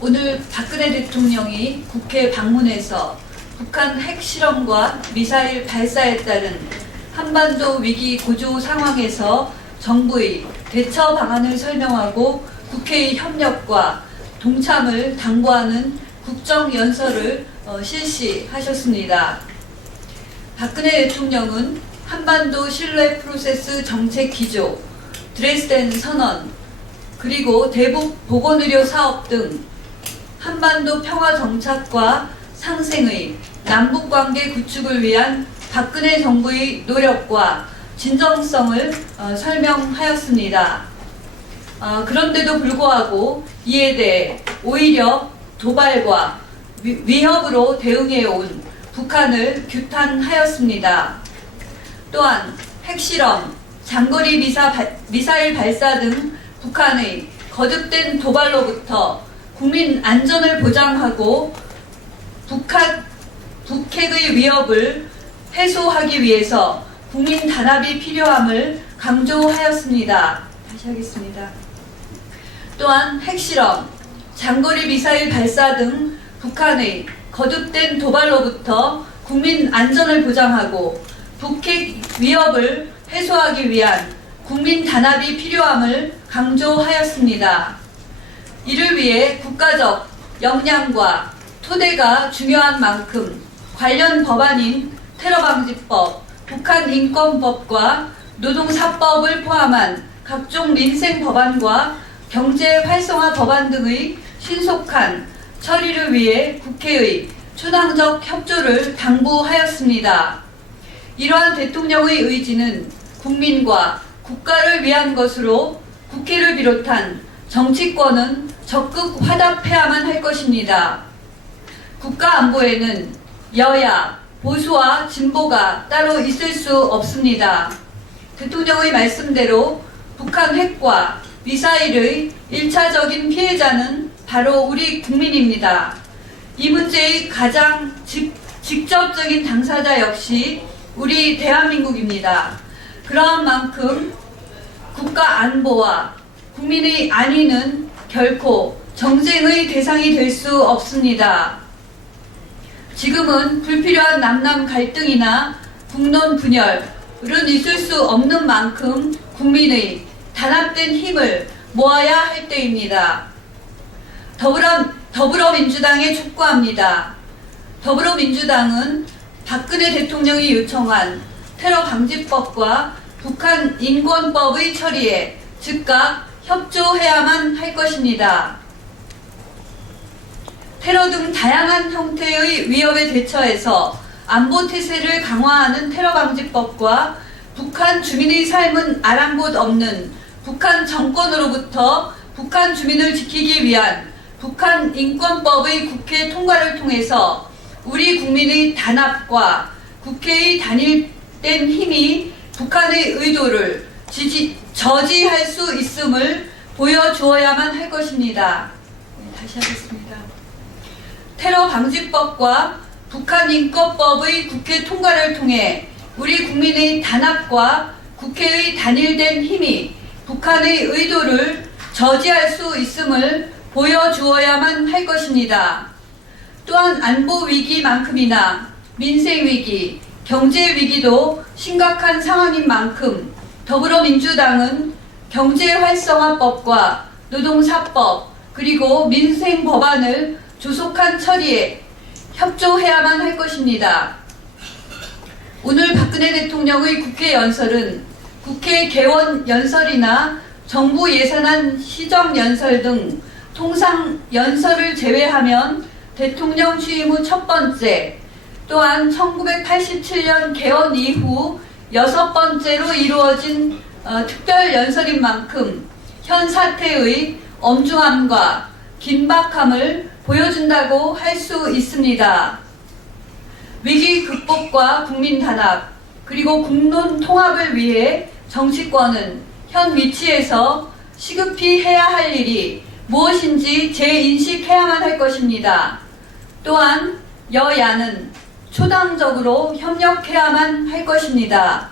오늘 박근혜 대통령이 국회 방문해서 북한 핵실험과 미사일 발사에 따른 한반도 위기 고조 상황에서 정부의 대처 방안을 설명하고 국회의 협력과 동참을 당부하는 국정연설을 실시하셨습니다. 박근혜 대통령은 한반도 신뢰 프로세스 정책 기조, 드레스덴 선언, 그리고 대북 보건의료 사업 등 한반도 평화 정착과 상생의 남북관계 구축을 위한 박근혜 정부의 노력과 진정성을 설명하였습니다. 그런데도 불구하고 이에 대해 오히려 도발과 위협으로 대응해온 북한을 규탄하였습니다. 또한 핵실험, 장거리 미사일 발사 등 북한의 거듭된 도발로부터 국민 안전을 보장하고 북핵의 위협을 해소하기 위해서 국민 단합이 필요함을 강조하였습니다. 다시 하겠습니다. 또한 핵실험, 장거리 미사일 발사 등 북한의 거듭된 도발로부터 국민 안전을 보장하고 북핵 위협을 해소하기 위한 국민 단합이 필요함을 강조하였습니다. 이를 위해 국가적 역량과 토대가 중요한 만큼 관련 법안인 테러방지법, 북한인권법과 노동사법을 포함한 각종 민생 법안과 경제활성화 법안 등의 신속한 처리를 위해 국회의 초당적 협조를 당부하였습니다. 이러한 대통령의 의지는 국민과 국가를 위한 것으로 국회를 비롯한 정치권은 적극 화답해야만 할 것입니다. 국가 안보에는 여야, 보수와 진보가 따로 있을 수 없습니다. 대통령의 말씀대로 북한 핵과 미사일의 1차적인 피해자는 바로 우리 국민입니다. 이 문제의 가장 직접적인 당사자 역시 우리 대한민국입니다. 그러한 만큼 국가 안보와 국민의 안위는 결코 정쟁의 대상이 될 수 없습니다. 지금은 불필요한 남남 갈등이나 국론 분열은 있을 수 없는 만큼 국민의 단합된 힘을 모아야 할 때입니다. 더불어민주당에 촉구합니다. 더불어민주당은 박근혜 대통령이 요청한 테러방지법과 북한인권법의 처리에 즉각 협조해야만 할 것입니다. 테러 등 다양한 형태의 위협에 대처해서 안보태세를 강화하는 테러방지법과 북한 주민의 삶은 아랑곳 없는 북한 정권으로부터 북한 주민을 지키기 위한 북한인권법의 국회 통과를 통해서 우리 국민의 단합과 국회의 단일된 힘이 북한의 의도를 저지할 수 있음을 보여주어야만 할 것입니다. 다시 하겠습니다. 테러방지법과 북한인권법의 국회 통과를 통해 우리 국민의 단합과 국회의 단일된 힘이 북한의 의도를 저지할 수 있음을 보여주어야만 할 것입니다. 또한 안보 위기만큼이나 민생 위기, 경제 위기도 심각한 상황인 만큼 더불어민주당은 경제활성화법과 노동사법 그리고 민생 법안을 조속한 처리에 협조해야만 할 것입니다. 오늘 박근혜 대통령의 국회 연설은 국회 개원 연설이나 정부 예산안 시정 연설 등 통상 연설을 제외하면 대통령 취임 후 첫 번째, 또한 1987년 개원 이후 6번째로 이루어진 특별 연설인 만큼 현 사태의 엄중함과 긴박함을 보여준다고 할 수 있습니다. 위기 극복과 국민 단합, 그리고 국론 통합을 위해 정치권은 현 위치에서 시급히 해야 할 일이 무엇인지 재인식해야만 할 것입니다. 또한 여야는 초당적으로 협력해야만 할 것입니다.